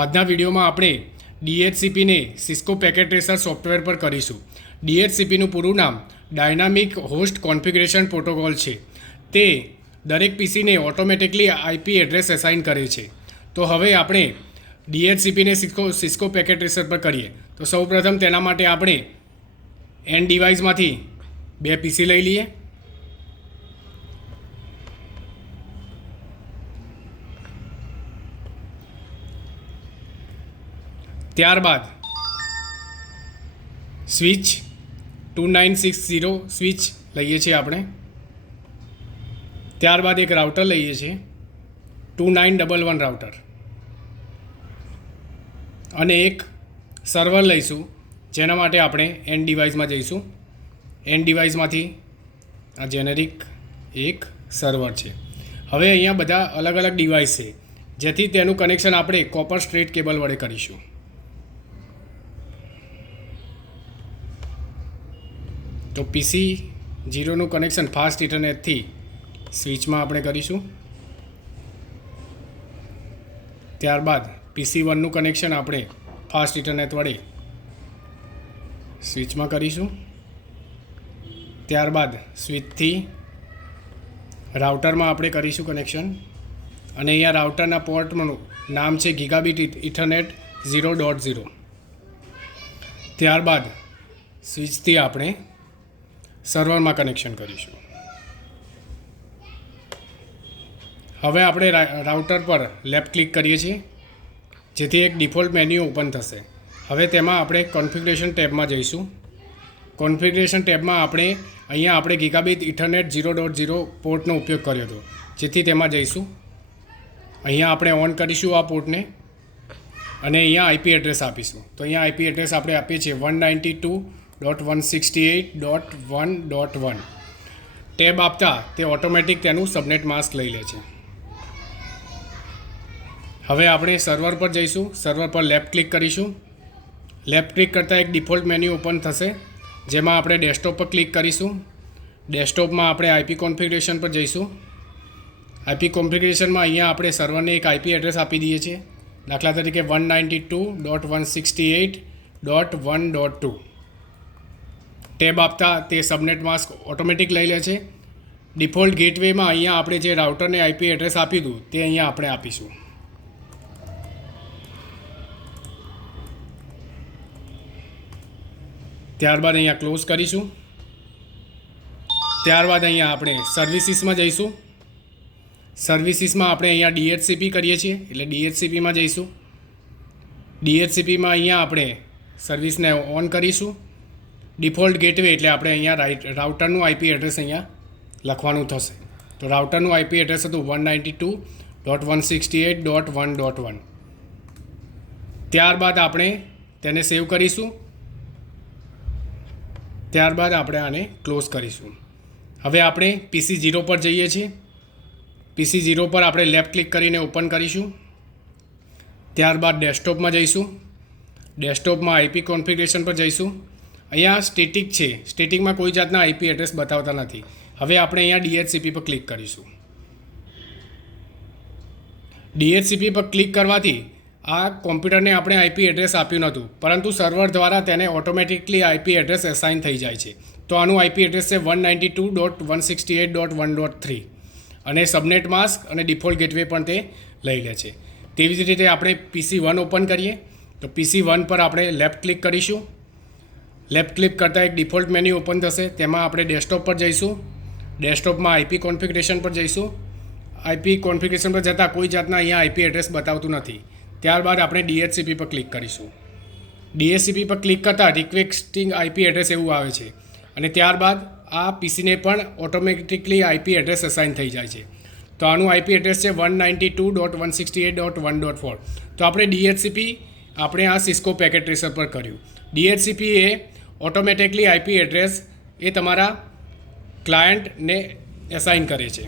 આજના વિડીયોમાં આપણે DHCPને સિસ્કો પેકેટ ટ્રેસર સોફ્ટવેર પર કરીશું. DHCPનું પૂરું નામ ડાયનામિક હોસ્ટ કોન્ફિગરેશન પ્રોટોકોલ છે. તે દરેક પીસીને ઓટોમેટિકલી IP એડ્રેસ એસાઇન કરે છે. તો હવે આપણે DHCPને સિસ્કો પેકેટ ટ્રેસર પર કરીએ. તો સૌપ્રથમ તેના માટે આપણે એન્ડ ડિવાઇસમાંથી 2 PC લઈ લઈએ. ત્યારબાદ સ્વિચ 2960 સ્વિચ લઈએ છીએ આપણે. ત્યારબાદ એક રાઉટર લઈએ છીએ 2911 રાઉટર, અને એક સર્વર લઈશું, જેના માટે આપણે એન્ડ ડિવાઇસમાં જઈશું. એન્ડ ડિવાઇસમાંથી આ જેનેરિક એક સર્વર છે. હવે અહીંયા બધા અલગ અલગ ડિવાઇસ છે, જેથી તેનું કનેક્શન આપણે કોપર સ્ટ્રેટ કેબલ વડે કરીશું. તો PC 0નું કનેક્શન ફાસ્ટ ઇન્ટરનેટથી સ્વિચમાં આપણે કરીશું. ત્યારબાદ PC 1નું કનેક્શન આપણે ફાસ્ટ ઇન્ટરનેટ વડે સ્વિચમાં કરીશું. ત્યારબાદ સ્વિચથી રાઉટરમાં આપણે કરીશું કનેક્શન, અને અહીંયા રાઉટરના પોર્ટનું નામ છે ગીગાબીટ ઇથરનેટ 0.0. ત્યારબાદ સ્વિચથી આપણે સર્વરમાં કનેક્શન કરીશું. હવે આપણે રાઉટર પર લેફ્ટ ક્લિક કરીએ છીએ, જેથી એક ડિફોલ્ટ મેન્યુ ઓપન થશે. હવે તેમાં આપણે કોન્ફિગરેશન ટેબમાં જઈશું. કોન્ફિગરેશન ટેબમાં આપણે ગીગાબીટ ઇથરનેટ 0.0 પોર્ટનો ઉપયોગ કર્યો હતો, જેથી તેમાં જઈશું. અહીંયા આપણે ઓન કરીશું આ પોર્ટને, અને અહીંયા IP એડ્રેસ આપીશું. તો અહીંયા IP એડ્રેસ આપણે આપીએ છીએ 192.168.1.1. ટેબ આપતા તે ઓટોમેટિક તેનું સબનેટ માસ્ક લઈ લે છે. હવે આપણે સર્વર પર જઈશું. સર્વર પર લેફ્ટ ક્લિક કરીશું. લેફ્ટ ક્લિક કરતાં એક ડિફોલ્ટ મેન્યુ ઓપન થશે, જેમાં આપણે ડેસ્કટોપ પર ક્લિક કરીશું. ડેસ્કટોપમાં આપણે IP કોન્ફિગરેશન પર જઈશું. IP કોન્ફિગરેશનમાં અહીંયા આપણે સર્વરને એક IP એડ્રેસ આપી દઈએ છીએ. દાખલા તરીકે 192.168.1.2. ટેબ આપતા તે સબનેટ માસ્ક ઓટોમેટિક લઈ લે છે. ડિફોલ્ટ ગેટવેમાં અહીંયા આપણે જે રાઉટરને IP એડ્રેસ આપ્યું હતું તે અહીંયા આપણે આપીશું. ત્યારબાદ અહીંયા ક્લોઝ કરીશું. ત્યારબાદ અહીંયા આપણે સર્વિસીસમાં જઈશું. સર્વિસીસમાં આપણે અહીંયા DHCP કરીએ છીએ, એટલે DHCPમાં જઈશું. DHCPમાં અહીંયા આપણે સર્વિસને ઓન કરીશું. ડિફોલ્ટ ગેટવે એટલે આપણે અહીંયા રાઉટરનું IP એડ્રેસ અહીંયા લખવાનું થશે. તો રાઉટરનું IP એડ્રેસ હતું 192.168.1.1. ત્યારબાદ આપણે તેને સેવ કરીશું. ત્યારબાદ આપણે આને ક્લોઝ કરીશું. હવે આપણે PC 0 પર જઈએ છીએ. PC 0 પર આપણે લેફ્ટ ક્લિક કરીને ઓપન કરીશું. ત્યારબાદ ડેસ્કટોપમાં જઈશું. ડેસ્કટોપમાં IP કોન્ફિગરેશન પર જઈશું. અહીંયા સ્ટેટિક છે, સ્ટેટિકમાં કોઈ જાતના IP એડ્રેસ બતાવતા નથી. હવે આપણે અહીંયા DHCP પર ક્લિક કરીશું. DHCP પર ક્લિક કરવાથી આ કોમ્પ્યુટરને આપણે IP એડ્રેસ આપ્યું નહોતું, પરંતુ સર્વર દ્વારા તેને ઓટોમેટિકલી IP એડ્રેસ એસાઇન થઈ જાય છે. તો આનું IP એડ્રેસ છે 192.168.1.3, અને સબનેટ માસ્ક અને ડિફોલ્ટ ગેટવે પણ તે લઈ લે છે. તેવી જ રીતે આપણે PC 1 ઓપન કરીએ. તો PC 1 પર આપણે લેફ્ટ ક્લિક કરીશું. લેફ્ટ ક્લિક કરતાં એક ડિફોલ્ટ મેન્યુ ઓપન થશે, તેમાં આપણે ડેસ્કટોપ પર જઈશું. ડેસ્કટોપમાં IP કોન્ફિગરેશન પર જઈશું. IP કોન્ફિગરેશન પર જતાં કોઈ જાતના અહીંયા IP એડ્રેસ બતાવતું નથી. ત્યારબાદ આપણે DHCP પર ક્લિક કરીશું. DHCP પર ક્લિક કરતાં રિક્વેસ્ટિંગ IP એડ્રેસ એવું આવે છે, અને ત્યારબાદ આ PCને પણ ઓટોમેટિકલી IP એડ્રેસ અસાઇન થઈ જાય છે. તો આનું IP એડ્રેસ છે 192.168.1.4. તો આપણે DHCP આ સિસ્કો પેકેટ ટ્રેસર પર કર્યું. DHCP એ ઓટોમેટિકલી IP એડ્રેસ એ તમારા ક્લાયન્ટને એસાઇન કરે છે.